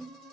Thank you.